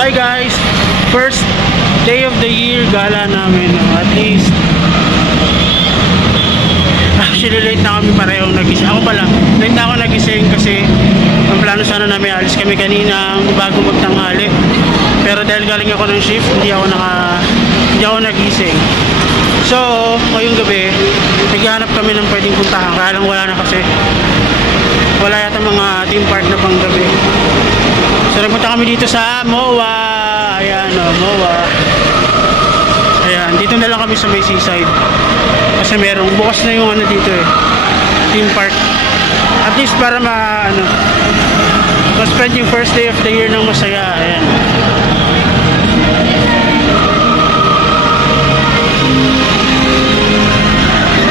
Hi guys! First day of the year gala namin. At least actually late na kami parehong nagising. Ako pala, late na ako nagising kasi ang plano sana namin alis kami kanina bago magtanghali. Pero dahil galing ako ng shift, hindi ako nagising. So, ngayong gabi, naghahanap kami ng pwedeng puntahan. Kaya lang wala na kasi. Wala yata mga theme park na pang gabi. So, nagpunta kami dito sa MOA. Ayan o, MOA. Ayan, dito na lang kami sa may seaside. Kasi merong, bukas na yung ano dito eh. Theme park. At least para ma-spend yung first day of the year ng masaya. Ayan.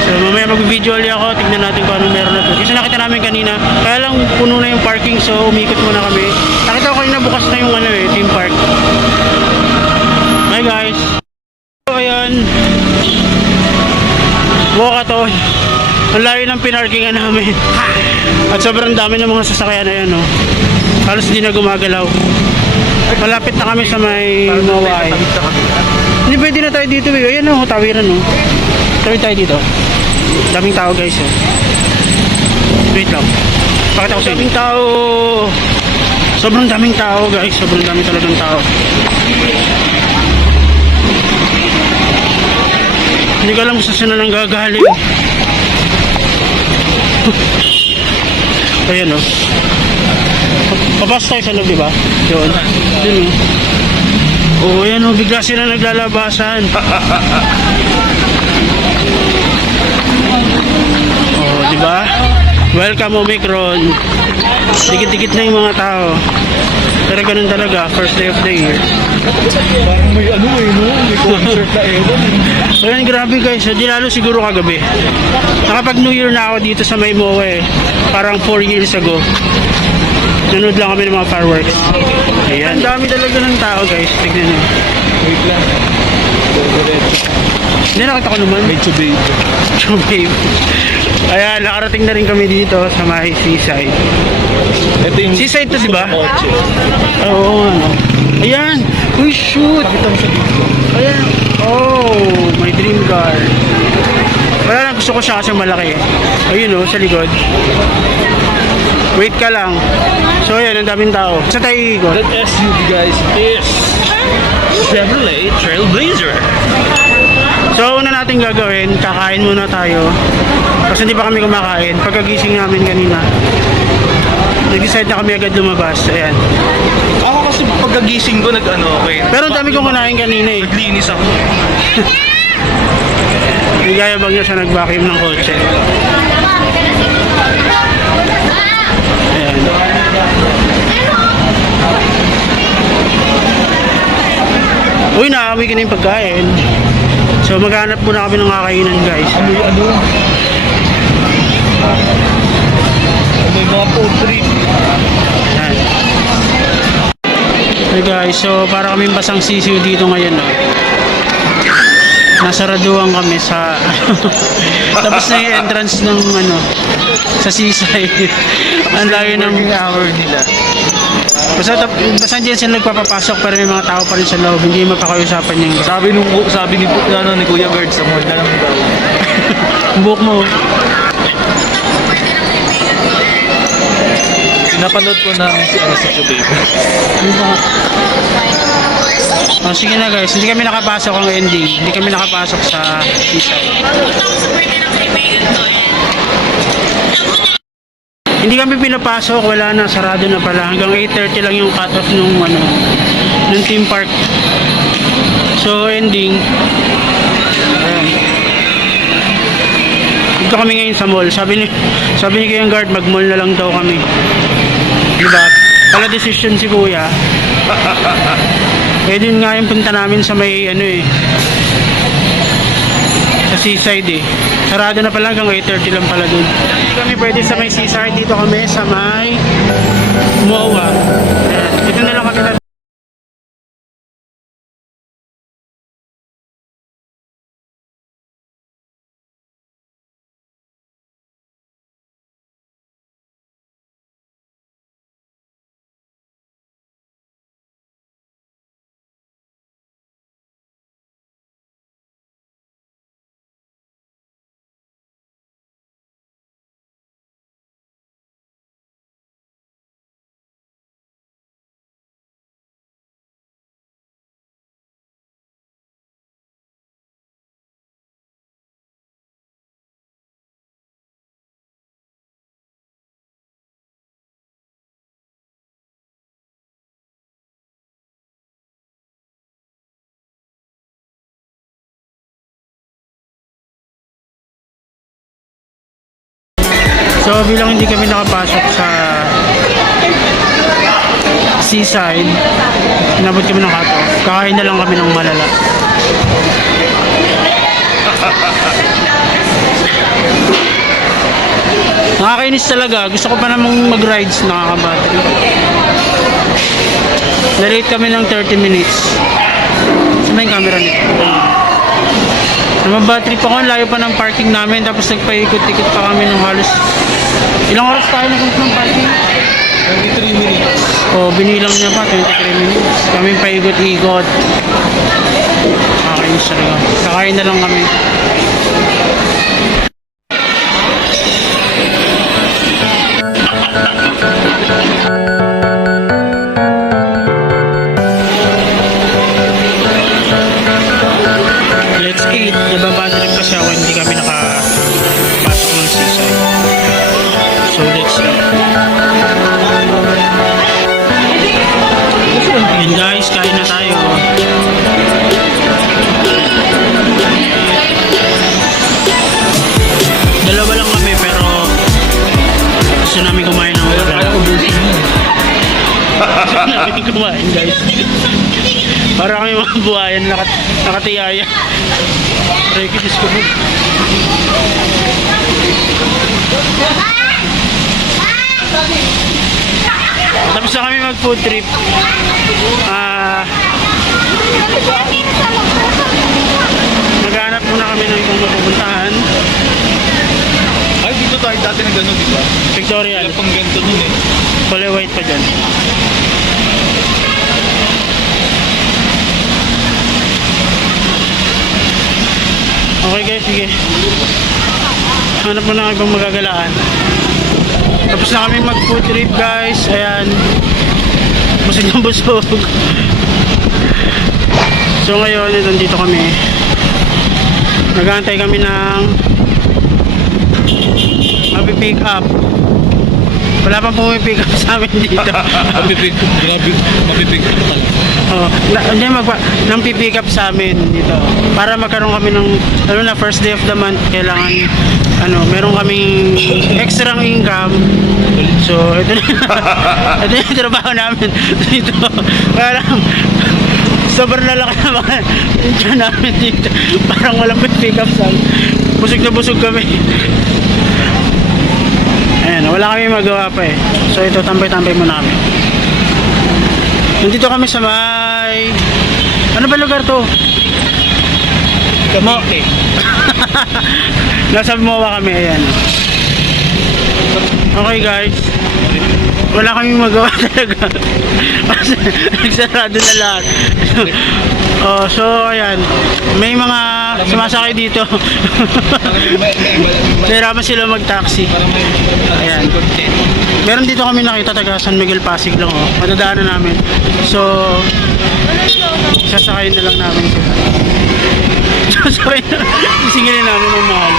So mamaya mag-video ulit ako, tignan natin kung ano meron na to. Kasi nakita namin kanina, kaya lang puno na yung parking, so umikot muna kami. Nakita ko kanina bukas na yung theme park. Hi guys. So ayan, Walkathon. Ang layo ng pinarkingan namin. At sobrang dami ng mga sasakyan na yan, no? Halos hindi na gumagalaw. Malapit na kami sa may MOA. Hindi pwede na tayo dito eh. Ayan o, tawiran o. Tawid tayo dito. Daming tao guys oh. Wait lang. Pakita ko sa daming tao. Sobrang daming tao guys. Sobrang daming talagang tao. Hindi ko alam kung saan na lang gagaling. Ayan oh. Papasok tayo sa loob diba? Yun. Yun oh. Oh ayan oh. Bigla sila naglalabasan. Oh, di ba? Welcome Omicron. Dikit-dikit na yung mga tao. Pero ganun talaga, first day of the year. Parang may may concert na So yan, grabe guys. So, di lalo siguro kagabi. Nakapag New Year na ako dito sa may MOA eh. Parang 4 years ago. Nanood lang kami ng mga fireworks. Ayan. Ang dami talaga ng tao guys. Tignan nyo. Wait lang. Hindi, nakita ko naman. May babe. Babe. Ayan, nakarating na rin kami dito sa may seaside. Ito yung Seaside to, di ba? kotse. Oo, ano. Ayan. Uy, shoot. Pakita mo sa video. Ayan. Oh, my dream car. Wala lang, gusto ko siya kasi malaki. Ayun oh, sa likod. Wait ka lang. So ayan, ang daming tao. Sa tayo ikot. That SUV guys is Chevrolet Trailblazer. So una natin gagawin, kakain muna tayo. Kasi hindi pa kami kumakain. Pagkagising namin kanina, nag-decide na kami agad lumabas. Ayan. Ako kasi pagkagising ko okay. Pero ang dami kong kunain kanina eh. Naglinis ako. Nagayabang niya siya nag-vacuum ng kotse. Ayan. Uy, nakakami ka na yung pagkain. So maghanap muna kami ng kakainan guys. May mga food trip. Ayan. Hey guys, so para kaming basang sisiw dito ngayon no. Nasaraduhan kami sa tapos na yung entrance ng sa seaside. Ang layo ng hour nila. Basta dyan sila nagpapapasok pero may mga tao pa rin sa loob. Hindi mapakausapan yung Sabi ni Kuya Guard sa mall na lang daw. buhok mo. Napanood ko namin si Chubabe. Oh, sige na guys, hindi kami nakapasok ang ending. Hindi kami nakapasok sa seaside. Hindi kami pinapasok, wala na, sarado na pala. Hanggang 8:30 lang yung cut off nung ng theme park. So ending. Ayan. Dito kami ngayon sa mall. Sabi ni Kuya Guard, mag-mall na lang daw kami. Diba? Pala decision si Kuya. Eh din nga yung punta namin sa may sa seaside eh. Sarado na pala hanggang 8:30 lang pala dun. Hindi kami pwede sa may seaside, dito kami sa may MOA. Dito na lang kami So bilang hindi kami nakapasok sa seaside, inabot kami ng cut-off. Kakain na lang kami ng malala. Nakakainis talaga. Gusto ko pa namang mag-rides, nakaka-battery. Na-late kami ng 30 minutes. Saan ba yung camera nito? Naman-battery pa ko, layo pa ng parking namin. Tapos nagpaikot-ikot pa kami ng halos. Ilang oras tayo nagpunta ng parking? 23 minutes. O, binilang niya pa, 23 minutes. Kami paikot-ikot. Nakakainis talaga. Kakain na lang kami. Let's eat. Nababadrip kasi ako, hindi kami nakapasok ng seaside. So let's eat. Yan guys, kain na tayo. Dalawa lang kami pero gusto namin kumain ng Kaya ulam. ko busy mo. Gusto namin kumain guys. Para kami mga buhayan nakatiyaya. Rekis ko po. Tapos na kami mag food trip. Naghanap muna kami ng ibang mapupuntahan. Ay, dito tayo dati na gano'n, di ba? Victorial. Wala pang ganito nun eh. Kulay white pa dyan. Okay guys, sige. Hanap mo na ibang magagalaan. Tapos na kami mag food trip guys. Ayan. Busog na busog. So ngayon, nandito kami. Nag-aantay kami ng mapipick up. Wala pang pumipick up sa amin dito. Mapipig, grabe, mapipig ka pala. Oh, hindi nang pipick up sa amin dito. Para magkaroon kami ng first day of the month, kailangan meron kaming extra income. So, ito ito yung trabaho namin dito. Kaya lang, sobrang lalaki na mga intro namin dito. Parang walang pick up sa amin. Busog na busog kami. Ayan, wala kami magawa pa eh. So, ito, tambay-tambay muna kami. Nandito kami sa may... Ano ba lugar to? Cavite. Nasa Moa kami, ayan. Okay guys. Wala kami magawa talaga. Kasi nagsarado na lahat. So ayan. May mga sumasakay dito. Nahirapan sila mag-taxi. Ayan. Meron dito kami nakita taga San Miguel Pasig lang oh. Madadaanan namin. So sasakay na lang namin sila. Sasakay na. Isingilin namin ng mahal.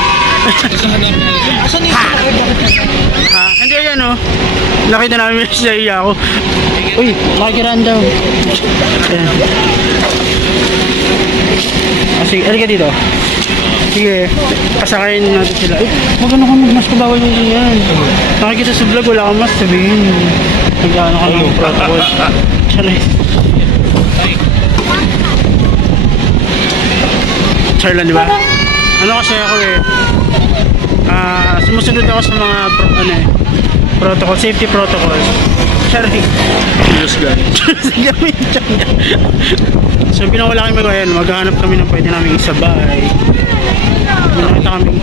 Asan yung Hindi ayan oh. Nakita namin sa iya ako. Uy, makikiran daw. Ayan. Sige, alika dito. Sige, pasakayin natin sila. Magano ka magmas ko, bawal yung ganyan. Nakikita sa vlog, wala kang mas sabihin. Nag-ano ka ng protocol. Charay. Charlan, di ba? Ano kasi ako eh. Sumusunod ako sa mga protocol, safety protocols. Charay. Yes, guys. So pinawala kami magawa yan, maghahanap kami ng pwede namin isabay. May nakita kami.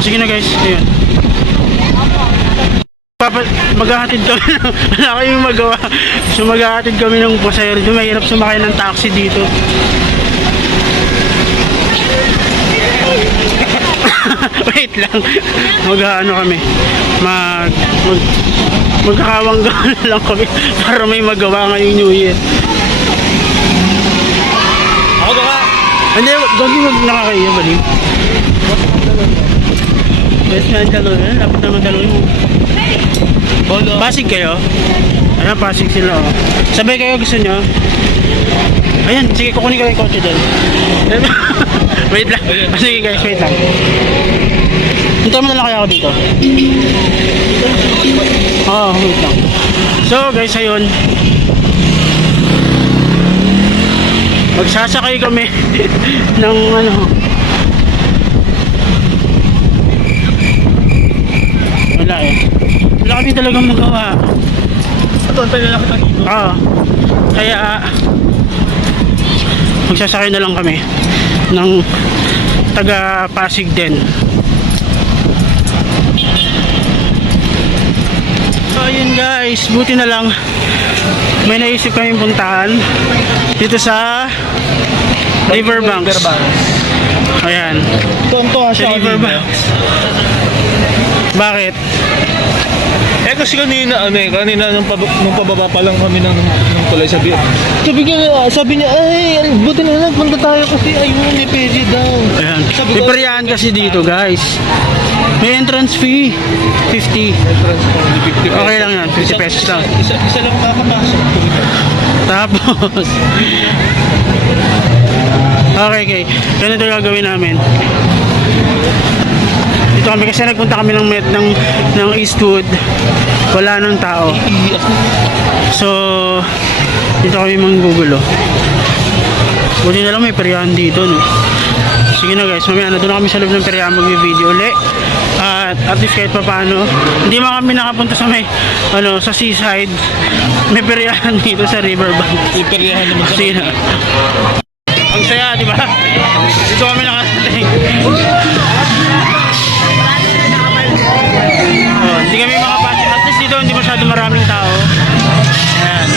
Sige na guys, ayun. Maghahatid kami ng, wala kayong magawa. So maghahatid kami ng pasahero dito. Mahirap sumakay ng taxi dito. Wait lang. Mag-ano kami. Magkakawanggawa na lang kami para may magawa ngayong New Year. Ako ba? Hindi, gagi wag nakakaya ba rin? Yes, man, daloy. Dapat naman daloy mo. Pasig kayo? Ano, Pasig sila oh. Sabay kayo, gusto nyo? Ayan, sige, kukunin ko yung kotse dyan. Wait lang. Sige guys, wait lang. Hintay mo na lang kaya ako dito. Oo, wait lang. So guys, ayun. Magsasakay kami ng ano. Wala eh. Wala kami talagang magawa. Ito, antay na lang kita dito. Oo. Kaya magsasakay na lang kami ng taga Pasig din. So ayun guys, buti na lang may naisip kaming puntahan dito sa Riverbanks. Ayan, Tonto sa siya. Riverbanks. Bakit? Eh kasi kanina, kanina nung pababa pa lang kami ng tulay sabi niya, ay, buti na lang, punta tayo kasi ayun, may pwede daw. Ayan, Sabi ko, piperiaan kasi dito guys. May entrance fee 50. Okay lang yan, 50 pesos lang. Isa lang makakapasok. Tapos okay, ganito gagawin namin. Dito kami kasi nagpunta kami ng Eastwood. Wala nang tao. So dito kami manggugulo. Buti na lang may peryahan dito, no? Sige na guys, mamaya na doon na kami sa loob ng peryahan mag-video uli. At least kahit pa paano, hindi man kami nakapunta sa sa seaside. May peryahan dito sa Riverbank. Iperyahan naman sa Sige na. Ang saya, di ba? Dito kami nakarating. Oh, hindi kami makapasok. At least dito hindi masyado maraming tao. Ayan.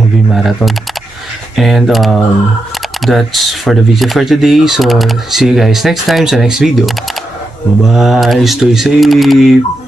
movie marathon. And that's for the video for today. So see you guys next time sa next video. Bye. Stay safe.